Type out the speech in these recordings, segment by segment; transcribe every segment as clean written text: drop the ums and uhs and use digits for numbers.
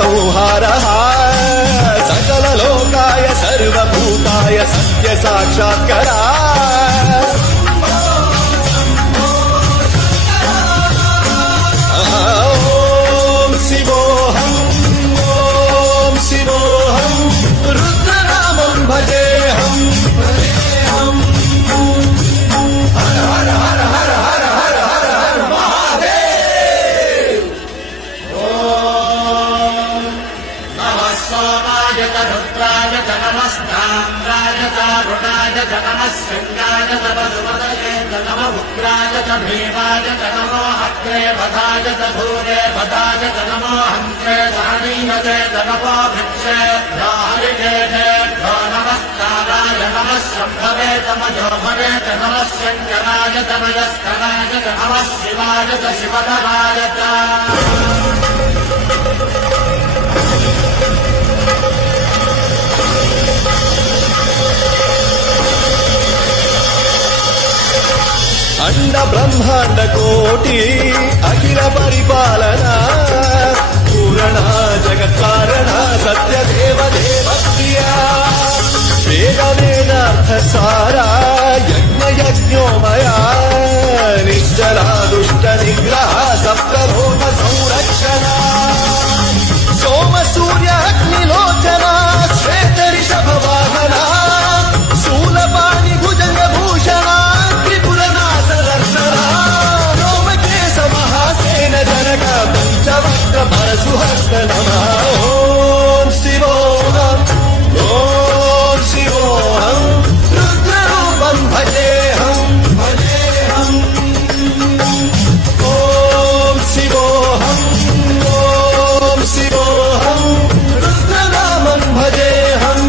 संहारः सकललोकाय सर्वभूताय सत्य साक्षात्करा ॐ शिवोऽहम् रुद्रनामं भजेऽहम् हर हर हर हर हर हर हर हर महादेव ॐ नमः सोमाय रुद्राय नमस्ताम्राय रुणाय नमः शृङ्गाय वसुमतये नमः उग्राय भीमाय नमो अग्रे वधाय धूरे वधाय नमो हन्त्रे धानीयते नमो भिक्षे हरिकेभ्यो नमस्काराय नमः शम्भवे तमजोभवे नमः शङ्कराय तमयस्तनाय नमः शिवाय शिवधराय अंड ब्रह्मांड कोटि अखिल परिपालना पूरणा जगत्कारणा सत्य देव देव प्रिया वेद वेदार्थ सारा यज्ञ यज्ञोमया निश्चला दुष्ट निग्रह सप्तलोक संरक्षणा सोम सूर्य अग्निलोचना श्वेत ऋषभ वाहना शूलपाणि भुजंग भूषणा जनक पंचवक्त्र परशुहस्त नमः ॐ शिवोऽहम् रुद्ररूपं भजेऽहम् ॐ शिवोऽहम् रुद्रनामं भजेऽहम्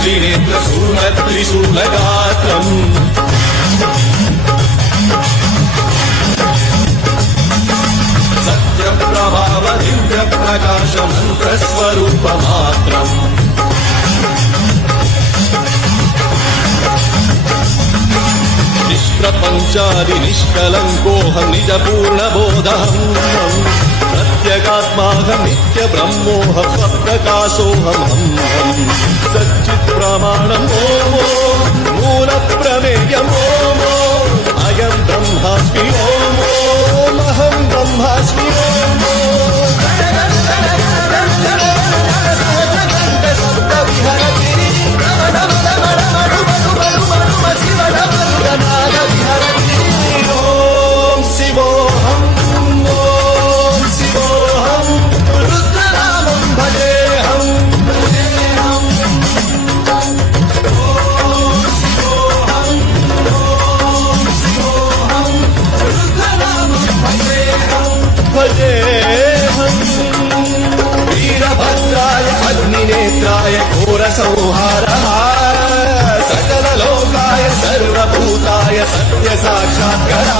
त्रिनेत्र शूलगात्रम् सत्यप्रभाव दिव्य प्रकाश मन्त्रस्वरूपमात्रम् निष्प्रपञ्चादि निष्कलङ्कोऽहं निजपूर्णबोधहम् प्रत्यगात्माहं नित्य ब्रह्मोऽहं स्वप्रकाशोऽहम् सच्चित् प्रमाणम् ओमो मूलप्रमेयम् ओमो अयं ब्रह्मास्मि ओमो अहं ब्रह्मास्मि ओमो वीरभद्राय अग्निनेत्राय घोरसंहारः सकललोकाय सर्वभूताय सत्य साक्षात्करा